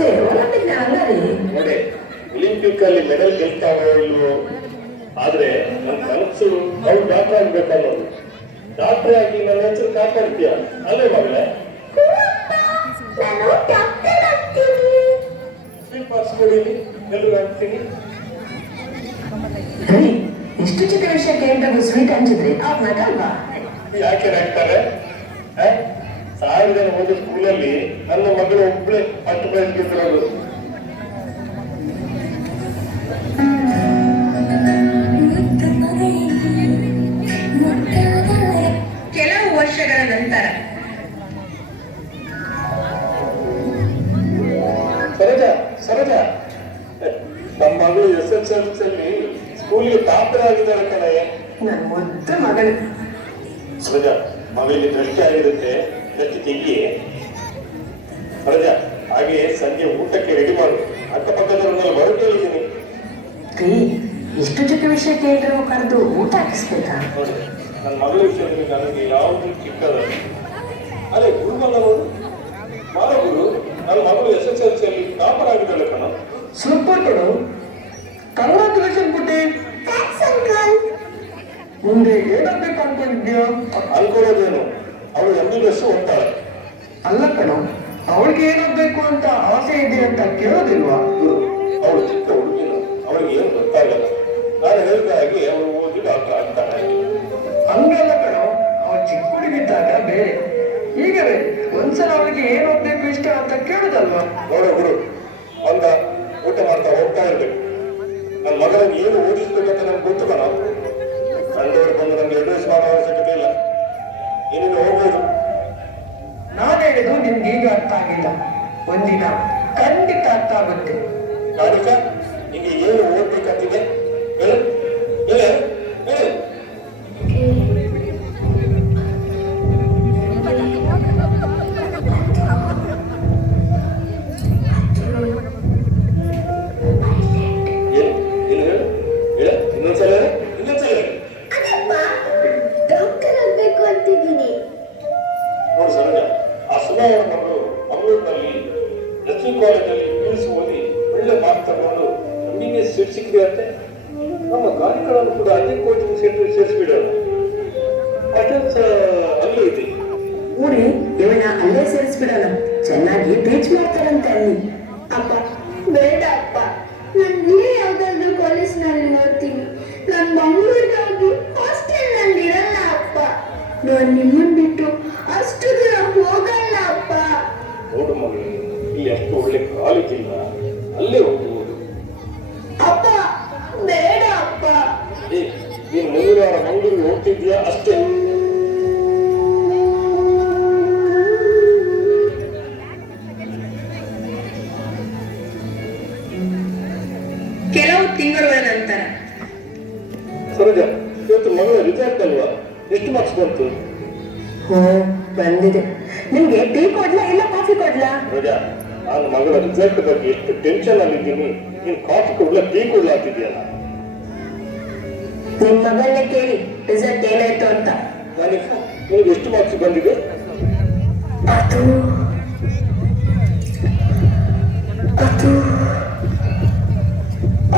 ಅಷ್ಟೇ, ಒಲಿಂಪಿಕ್ ಅಲ್ಲ ರೀ. ನೋಡಿ, ಒಲಿಂಪಿಕ್ ಅಲ್ಲಿ ಮೆಡಲ್ ಗೆಲ್ತಾವೋ ಇಲ್ವೋ, ಆದ್ರೆ ನನ್ನ ಕನಸು ಅವ್ರು ಡಾಕ್ಟರ್ ಆಗ್ಬೇಕು ಅನ್ನೋದು. ಡಾಕ್ಟರ್ ಆಗಿ ನನ್ನ ಹೆಸರು ಕಾಪಾಡ್ತೀಯ ಅಲ್ಲೇ ಮಗಳೇ? ಸ್ವೀಟ್ ಮಾಡಿಸ್ಕೊಡಿಲಿ, ಎಲ್ಲರೂ ಹಾಕ್ತೀನಿ. ಇಷ್ಟು ಚಿಕ್ಕ ವಿಷಯಕ್ಕೆ ಏನಾದ್ರು ಸ್ವೀಟ್ ಹಂಚಿದ್ರಿ ನಗಲ್ವಾ? ಯಾಕೆ ನಗ್ತಾರೆ? 1000 ಜನ ಓದೋ ಸ್ಕೂಲಲ್ಲಿ ನನ್ನ ಮಗಳು ಒಬ್ಬಳೆ ಫಸ್ಟ್ ಪ್ರೈಸ್ ಗೆದ್ದಿರೋದು. ಕೆಲವು ವರ್ಷಗಳ ನಂತರ ಸರೋಜ, ನಮ್ಮ ಮಗಳು SSLC ಅಲ್ಲಿ ಸ್ಕೂಲಿಗೆ ಟಾಪರ್ ಆಗಿದ್ದಾಳೆ ಕಣೆ. ನನ್ನ ಮುದ್ದು ಮಗಳು. ಸರೋಜ, ಮಗಳಿಗೆ ದೃಷ್ಟಿ ಆಗಿರುತ್ತೆ, ದೃಷ್ಟಿ ತೆಗಿ. ಸರೋಜ, ಹಾಗೆ ಸಂಜೆ ಊಟಕ್ಕೆ ರೆಡಿ ಮಾಡು. ಅಕ್ಕಪಕ್ಕದವ್ರನ್ನೆಲ್ಲ ಬರೋಕೆ ಹೇಳಿದ್ದೀನಿ. ಇಷ್ಟು ಚಿಕ್ಕ ವಿಷಯಕ್ಕೆ ಏನಾದ್ರು ಕರೆದು ಊಟ ಹಾಕಿಸ್ಬೇಕಾ? ನೋಡಿ, ನನ್ನ ಮಗಳ ವಿಷಯದಲ್ಲಿ ನನಗೆ ಯಾವುದು ಚಿಕ್ಕದ. ಅದೇ ಗುರು ಬಂದ ನೋಡು, ಮಾರ ಗುರು. ನನ್ನ ಮಗಳು SSLC ಅಲ್ಲಿ ಟಾಪರ್ ಆಗಿದ್ದಾಳೆ ಕಣ. ಸೂಪರ್ ಕೊಡು. ಕಂಗ್ರಾಚುಲೇಷನ್ ಪುಟ್ಟಿ. ಮುಂದೆ ಏನಾಗಬೇಕು ಅನ್ಕೊಂಡಿದ್ಯಾ? ಅನ್ಕೊಳ್ಳೋದೇನು, ಅವಳು MBBS ಓದ್ತಾಳೆ. ಅಲ್ಲ ಕಣೋ, ಅವಳಿಗೆ ಏನಾಗಬೇಕು ಅಂತ ಆಸೆ ಇದೆ ಅಂತ ಕೇಳೋದಿಲ್ವಾ? ಅವಳು ಚಿಕ್ಕ ಹುಡುಗಿನ, ಅವಳಿಗೆ ಏನು ಗೊತ್ತಾಗಲ್ಲ. ನಾನು ಹೇಳಿದ ಹಾಗೆ ಅವಳು ಓದಿ ಡಾಕ್ಟರ್ ಆಗ್ತಾಳೆ. ಹಂಗಲ್ಲ ಕಣೋ, ಅವಳು ಚಿಕ್ಕ ಹುಡುಗಿದ್ದಾಗ ಬೇರೆ, ಈಗ ಬೇರೆ. ಒಂದ್ಸಲ ಅವಳಿಗೆ ಏನ್ ಓದ್ಬೇಕು ಇಷ್ಟ ಅಂತ ಕೇಳುದಲ್ವಾ? ನೋಡು ಗುರು, ಬಂದ ಊಟ ಮಾಡ್ತಾ ಹೋಗ್ತಾ ಇರ್ಬೇಕು. ನನ್ನ ಮಗನಿಗೆ ಏನು ಓದಿಸ್ಬೇಕಂತ ನಮ್ಗೆ ಗೊತ್ತು ಕಣ. ಸಂಡೆಯವರು ಬಂದು ನಮ್ಗೆ ಅಡ್ವೈಸ್ ಮಾಡೋ ಅವಶ್ಯಕತೆ ಇಲ್ಲ. ಏನಿದೆ ಹೋಗ್ಬೋದು. ನಾನು ಹೇಳಿದ್ದು ನಿಮ್ಗೆ ಈಗ ಅರ್ಥ ಆಗಿಲ್ಲ, ಒಂದಿನ ಖಂಡಿತ ಅರ್ಥ ಆಗುತ್ತೆ. ರಾಧಿಕ, ನಿಮಗೆ ಏನು ಓದ್ಬೇಕಂತಿದೆ ಹೇಳು, ಹೇಳು, ಹೇಳು. ಮಂಗಳೂರಿನಲ್ಲಿ ನರ್ಸಿಂಗ್ ಕಾಲೇಜಲ್ಲಿ PUC ಓದಿ ಒಳ್ಳೆ ಮಾರ್ಕ್ ತಗೊಂಡು MBBS ಸೀಟ್ ಸಿಕ್ಕಿದೆ ಅಂತೆ. ನಮ್ಮ ಗಾಡಿಗಳನ್ನು ಕೂಡ ಅದೇ ಕೋಚಿಂಗ್ ಸೆಂಟರ್ ಸೇರಿಸ್ಬಿಡೋಣ. ಅಟೆನ್ಸ್ ಅಲ್ಲೇ ಇದೆ. ಊರಿ ಇವನ ಅಲ್ಲೇ ಸೇರಿಸ್ಬಿಡೋಣ, ಚೆನ್ನಾಗಿ ಟೀಚ್ ಮಾಡ್ತಾರಂತೆ ಅಲ್ಲಿ. ಅಪ್ಪ ಬೇಡ ಅಪ್ಪ, ನಾನು ಬೇರೆ ಯಾವ್ದಾದ್ರು ಕಾಲೇಜ್ನಲ್ಲಿ ನೋಡ್ತೀನಿ. ನಾನು ಮಂಗಳೂರಿಗೆ ಹೋಗಿ ಹಾಸ್ಟೆಲ್ ನಲ್ಲಿ ಇರಲ್ಲ ಅಪ್ಪ. ನಾನು ನಿಮ್ಮನ್ ಬಿಟ್ಟು ಅಷ್ಟು ದೂರ ಹೋಗಲ್ಲ ಅಪ್ಪ. ನೋಡು ಮಗಳು, ಇಲ್ಲಿ ಅಷ್ಟು ಒಳ್ಳೆ ಕಾಲೇಜ್ ಇಲ್ಲ, ಅಲ್ಲೇ ಹೋಗ್ಬೋದು. ಅಪ್ಪ ಬೇಡ ಅಪ್ಪ. ನೀನು ಮುಂದಿನ ಮಂಗಳೂರಿಗೆ ಹೋಗ್ತಿದ್ಯಾ ಅಷ್ಟೇ. ಕೆಲವು ತಿಂಗಳ ನಂತರ. ಸರೋಜ, ಇವತ್ತು ಮಗಳ ರಿಸಲ್ಟ್ ಅಲ್ವಾ? ಎಷ್ಟು ಮಾರ್ಕ್ಸ್ ಬಂತು? ಬಂದಿದೆ. ನಿಮ್ಗೆ ಟೀ ಕೊಡ್ಲಾ ಇಲ್ಲ ಕಾಫಿ ಕೊಡ್ಲಾ? ಸರೋಜ, ನಾನು ಮಗಳ ರಿಸಲ್ಟ್ ಬಗ್ಗೆ ಎಷ್ಟು ಟೆನ್ಷನ್ ಆಗಿದ್ದೀನಿ. ನೀನು ಕಾಫಿ ಕೊಡ್ಲಾ ಟೀ ಕೊಡ್ಲಾ ಅಂತಿದ್ಯಲ್ಲ. ನಿಮ್ ಮಗಳನ್ನೇ ಕೇಳಿ ರಿಸಲ್ಟ್ ಏನಾಯ್ತು ಅಂತ. ನಿಮ್ಗೆ ಎಷ್ಟು ಮಾರ್ಕ್ಸ್ ಬಂದಿದೆ? ಅದು ಅದು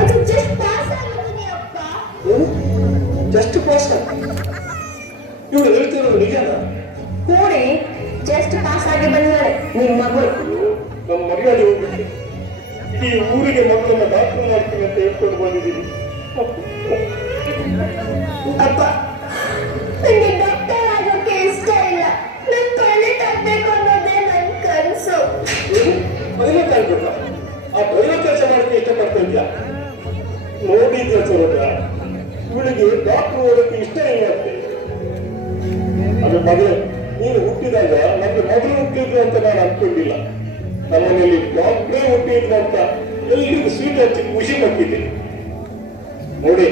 ಅದು ಜಸ್ಟ್ ಪಾಸ್ ಆಗಿದ್ದೀನಿ ಅಪ್ಪ. Just pass? ಇವ್ರು ಹೇಳ್ತಿರೋದು ನಿಜನಾ? ಕೂಡಿ ಜಸ್ಟ್ ಪಾಸ್ ಆಗಿ ಬಂದಿದ್ದಾರೆ ನಿಮ್ ಮಗಳು. ನಮ್ಮ ಮರ್ಯಾದೆ ಹೋಗ್ಬಿಟ್ಟು ಈ ಊರಿಗೆ ಮಕ್ಕಳನ್ನ ಡಾಕ್ಟರ್ ಮಾಡ್ತೀನಿ ಅಂತ ಹೇಳ್ಕೊಂಡು ಬಂದಿದ್ದೀನಿ. ಅಪ್ಪ ನನಗೆ ಡಾಕ್ಟರ್ ಆಗೋಕೆ ಇಷ್ಟ ಇಲ್ಲ. ನಾನು ಪೈಲಟ್ ಆಗ್ಬೇಕು ಅನ್ನೋದೇ ನನ್ನ ಕನಸು. ಪೈಲಟ್ ಆಗ್ಬೇಕ? ಆ ಪೈಲಟ್ ಕೆಲಸ ಮಾಡಕ್ಕೆ ಇಷ್ಟಪಡ್ತಾ ಇದ್ಯಾ? ನೋಡಿದ್ಯಾ ಸರೋಜ, ಇವಳಿಗೆ ಡಾಕ್ಟರ್ ಓದಕ್ಕೆ ಇಷ್ಟ ಏನಾಗ್ತದೆ. ಅದು ಮಗಳು, ನೀನು ಹುಟ್ಟಿದಾಗ ನಮ್ಗೆ ಮೊದಲು ಹುಟ್ಟಿದ್ರು ಅಂತ ನಾನು ಅನ್ಕೊಂಡಿಲ್ಲ. ನಮ್ಮನೇಲಿ ಡಾಕ್ಟ್ರೇ ಹುಟ್ಟಿದ್ರು ಅಂತ ಎಲ್ರಿಗೂ ಸ್ವೀಟ್ ಹಚ್ಚಿ ಖುಷಿ ಪಟ್ಟಿದ್ದೀನಿ. ನೋಡಿ,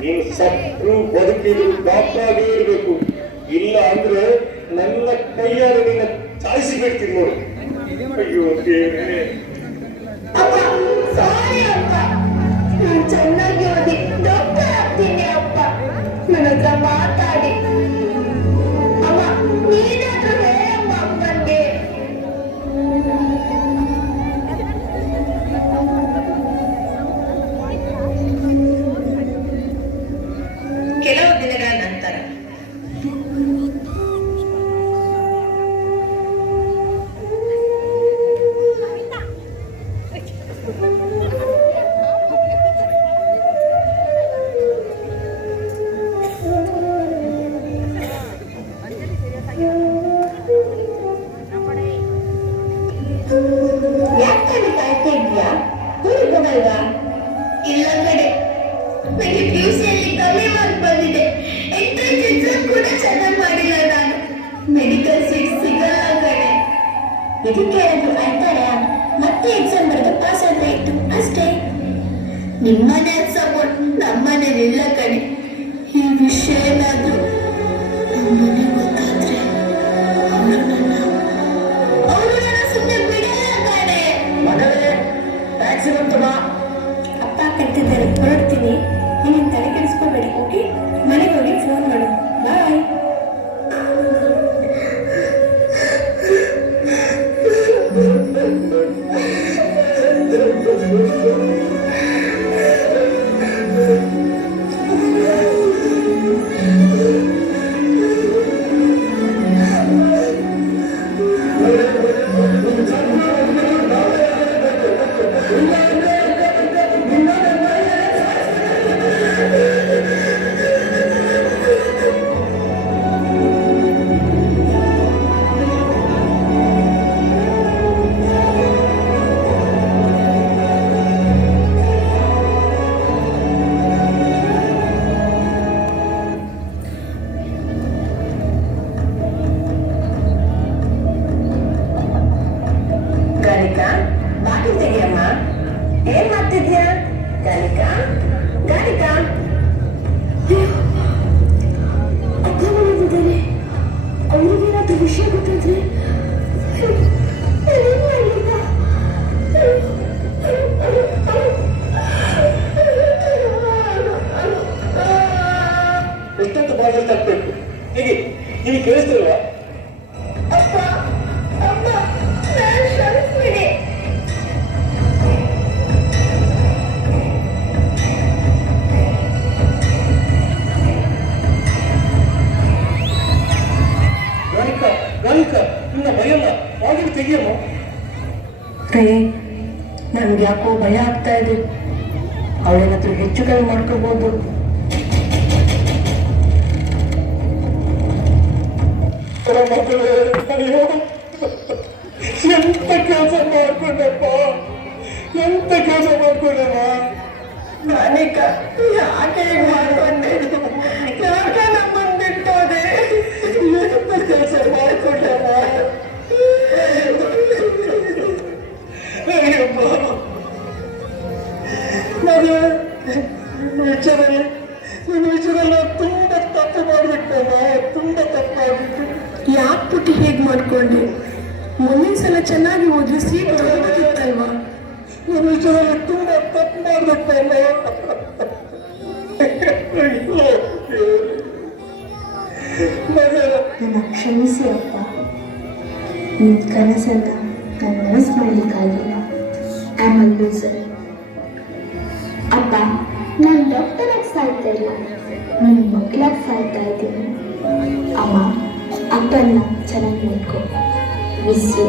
ನೀನು ಸತ್ರು ಬದುಕಿದ್ರು ಡಾಕ್ಟರ್ ಆಗೇ ಇರಬೇಕು. ಇಲ್ಲ ಅಂದ್ರೆ ನನ್ನ ಕೈಯಾರೆ ನಿನ್ನ ಚಾಯಿಸಿ ಬಿಡ್ತೀನಿ ನೋಡಿ. ಅಯ್ಯೋ ದೇವರೇ. ಅಪ್ಪ ಸಾರಿ ಅಪ್ಪ, ನಾನು ಚೆನ್ನಾಗಿ ಓದಿ ಡಾಕ್ಟರ್ ಆಗ್ತೀನಿ ಅಪ್ಪ. ನನ್ನ ಹತ್ರ ಮಾತಾಡಿ ಅಮ್ಮ, ನೀನಾದ್ರೂ ಹೇಳಮ್ಮ ಅಮ್ಮನ್ಗೆ. ಯಾಕೆ ಕಾಯ್ತಾ ಇದ್ಯಾ? ಊರಿಗೆ ಹೋಗಲ್ವಾ? ಇಲ್ಲ ಕಡೆ, ನನಗೆ PUCಯಲ್ಲಿ ಕಮ್ಮಿ ಮಾರ್ಕ್ ಬಂದಿದೆ. ಎಂಟ್ರೆನ್ಸ್ ಎಕ್ಸಾಮ್ ಕೂಡ ಚೆನ್ನಾಗಿ ಮಾಡಿಲ್ಲ ನಾನು. ಮೆಡಿಕಲ್ ಸೀಟ್ ಸಿಗಲ್ಲ ಕಡೆ. ಇದಕ್ಕೆ ಏನಾದ್ರು ಅಂತಾರಾ? ಮತ್ತೆ ಎಕ್ಸಾಮ್ ಬರೆದು ಪಾಸ್ ಆದ್ರೆ ಇತ್ತು ಅಷ್ಟೇ. ನಿಮ್ಮನೆ ಸಪೋರ್ಟ್ ನಮ್ಮನೇಲಿಲ್ಲ ಕಡೆ. ಈ ವಿಷಯ ಏನಾದ್ರು ನಮ್ಮನೆ ಗೊತ್ತಾದ್ರೆ ಅವರು ನನ್ನ ಸುಮ್ಮನೆ ಬಿಡಲ್ಲ ಕಡೆ. ಮಗಳೇ, ಟ್ಯಾಕ್ಸಿ ಬಂತು ಬಾ. ಅಪ್ಪ ಕಟ್ಟಿದ್ದಾರೆ, ಹೊರಡ್ತೀನಿ. ನೀನು ತಲೆ ಕೆಡಿಸ್ಕೋಬೇಡಿ, ಓಕೆ? ಮನೆಗೆ ಹೋಗಿ ಫೋನ್ ಮಾಡು. ಬಾಯ್. ಗಾಲಿಕಾ, ಬಾಗಿಲು ತೆಗಿಯಮ್ಮ. ಏನ್ ಮಾಡ್ತಿದ್ಯಾ ಗಾಲಿಕಾ? ಗಾಲಿಕಾ, ಅಪ್ಪ ಬಂದಿದ್ದಾರೆ. ಅವ್ರಿಗೇನಾದ್ರೂ ವಿಷಯ ಗೊತ್ತಾದ್ರೆ ಏನ್ ಮಾಡ್ಲಿಲ್ಲ? ಎಷ್ಟೊತ್ತು ಬಾಗಿಲು ತಪ್ಪಬೇಕು? ಹೇಗೆ ನಿಮಗೆ ಕೇಳಿಸ್ತಿಲ್ವಾ? ಅಪ್ಪ, ಅಮ್ಮ, ನಾನು ಕ್ಷಮಿಸ್ಬಿಡಿ. ಗಾಲಿಕಾ, ಗಾಲಿಕಾ, ನಿನ್ನ ಭಯಲ್ಲ, ಬಾಗಿಲು ತೆಗಿಯಮ್ಮ. ನನ್ಗೆ ಯಾಕೋ ಭಯ ಆಗ್ತಾ ಇದೆ. ಅವಳೇನಾದ್ರೂ ಹೆಚ್ಚು ಕಮ್ಮಿ ಮಾಡ್ಕೋಬಹುದು. ಮಗಳೇ, ಅಯ್ಯೋ, ಎಂತ ಕೆಲಸ ಮಾಡ್ಕೊಂಡಪ್ಪ, ಎಂತ ಕೆಲಸ ಮಾಡ್ಕೊಂಡಮ್ಮ. ಗಾಲಿಕಾ, ಯಾಕೆ ಹೀಗೆ ಮಾಡ್ಕೊಂಡೆ? ಯಾಕೆ ನಮ್ಮನ್ನು ಬಿಟ್ಟೋದೆ? ಎಂತ ಕೆಲಸ ಮಾಡ್ಕೊಂಡಮ್ಮ. ಅಯ್ಯಪ್ಪ, ಮಗಳೇ, ನಿನ್ನ ವಿಚಾರದಲ್ಲಿ ತುಂಬ ತಪ್ಪು ಮಾಡ್ಬಿಟ್ಟಮ್ಮ, ತುಂಬ ತಪ್ಪು ಮಾಡ್ಬಿಟ್ಟು. ಯಾಕೆ ಪುಟ್ಟಿ ಹೇಗೆ ಮಾಡ್ಕೊಂಡೆ? ಮುಂದಿನ ಸಲ ಚೆನ್ನಾಗಿ ಓದಿ ಸೀಟ್ ತಗೋಬೇಕಿತ್ತಲ್ವಾ? ನನ್ನ ವಿಚಾರದಲ್ಲಿ ತುಂಬ ತಪ್ಪು ಮಾಡ್ಬಿಟ್ಟಮ್ಮ. ನನ್ನ ಕ್ಷಮಿಸಿ ಅಪ್ಪ. ನಿನ್ನ ಕನಸನ್ನ ನಾನು ನನಸು ಮಾಡಲಿಕ್ಕಾಗಿಲ್ಲ. I am a loser. ಅಪ್ಪ, ನಾನು ಡಾಕ್ಟರ್ ಆಗಿ ಸಾಯ್ತಾ ಇಲ್ಲ, ನನ್ನ ಮಕ್ಕಳಾಗಿ ಸಾಯ್ತಾ ಇದ್ದೀನಿ. ಅಮ್ಮ, ಅಪ್ಪನ್ನ ಚೆನ್ನಾಗಿ ನೋಡ್ಕೊ. Miss you.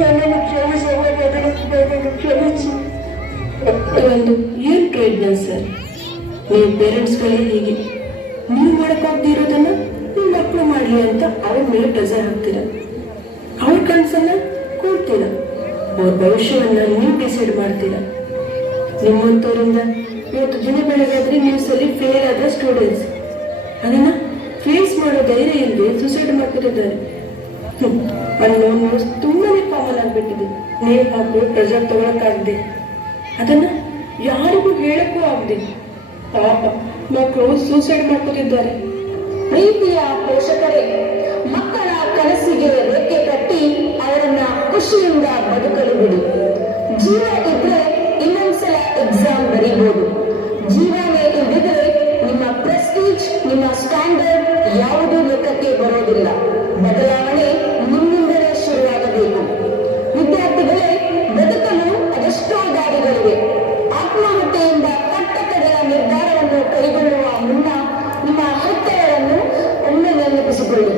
ನನ್ನನ್ನು ಕ್ಷಮಿಸಮ್ಮ ಮಗಳು, ನನ್ನನ್ನು ಕ್ಷಮಿಸು. ಒಂದು ಏನ್ ಟ್ರೇಡ್ನ ಸರ್? ನೀವು ಪೇರೆಂಟ್ಸ್ಗಳೇ ಹೀಗೆ. ನೀವು ಮಾಡೋಕ್ಕಾಗದೇ ಇರೋದನ್ನ ನಿಮ್ಮ ಮಕ್ಕಳು ಮಾಡಲಿ ಅಂತ ಅವ್ರ ಮೇಲೆ ಪ್ರೆಸರ್ ಹಾಕ್ತೀರ. ಅವ್ರ ಕನಸನ್ನ ಕೊಡ್ತೀರ. ಅವ್ರ ಭವಿಷ್ಯವನ್ನ ನೀವು ಡಿಸೈಡ್ ಮಾಡ್ತೀರ. ನಿಮ್ಮಂಥವ್ರಿಂದ ಇವತ್ತು ದಿನ ಬೆಳಗಾದ್ರೆ ನ್ಯೂಸಲ್ಲಿ ಫೇಲ್ ಆದ ಸ್ಟೂಡೆಂಟ್ಸ್ ಅದನ್ನ ಫೇಸ್ ಮಾಡೋ ಧೈರ್ಯ ಇಲ್ಲದೆ ಸುಸೈಡ್ ಮಾಡ್ತಿದ್ದಾರೆ. ಅನ್ನೋ ನ್ಯೂಸ್ ತುಂಬಾನೇ ಕಾಮನ್ ಆಗ್ಬಿಟ್ಟಿದೆ. ನೇಮ್ ಹಾಕಿ ಪ್ರೆಸರ್ ತಗೊಳಕ್ಕಾಗದೆ, ಅದನ್ನ ಯಾರಿಗೂ ಹೇಳಕ್ಕೂ ಆಗದೆ ಪಾಪ ಮಕ್ಕಳು ಸೂಸೈಡ್ ಮಾಡ್ಕೊತಿದ್ದಾರೆ. ಪ್ರೀತಿಯ ಪೋಷಕರೇ, ಮಕ್ಕಳ ಕನಸಿಗೆ ರೆಕ್ಕೆ ಕಟ್ಟಿ ಅವರನ್ನ ಖುಷಿಯಿಂದ ಬದುಕಲು ಬಿಡಿ. ಜೀವ ಇದ್ರೆ ಇನ್ನೊಂದ್ಸಲ ಎಕ್ಸಾಮ್ ಬರೀಬಹುದು. ಜೀವನೇ ಇದ್ದಿದ್ರೆ ನಿಮ್ಮ ಪ್ರೆಸ್ಟೀಜ್, ನಿಮ್ಮ ಸ್ಟ್ಯಾಂಡರ್ಡ್ ಯಾವುದೂ ಲೆಕ್ಕಕ್ಕೆ ಬರೋದಿಲ್ಲ. ಬದಲಾವಣೆ ನಿಮ್ಮಿಂದಲೇ ಶುರುವಾಗಬೇಕು. ವಿದ್ಯಾರ್ಥಿಗಳೇ, ಬದುಕಲು ಅದೆಷ್ಟೋ ದಾರಿಗಳಿವೆ. ಆತ್ಮಹತ್ಯೆಯಿಂದ ಕಟ್ಟಕಡೆಯ ನಿರ್ಧಾರವನ್ನು ಕೈಗೊಳ್ಳುವ ಮುನ್ನ ನಿಮ್ಮ ಹೆತ್ತವರನ್ನು ಒಮ್ಮೆ ನೆನಪಿಸಿಕೊಳ್ಳಿ.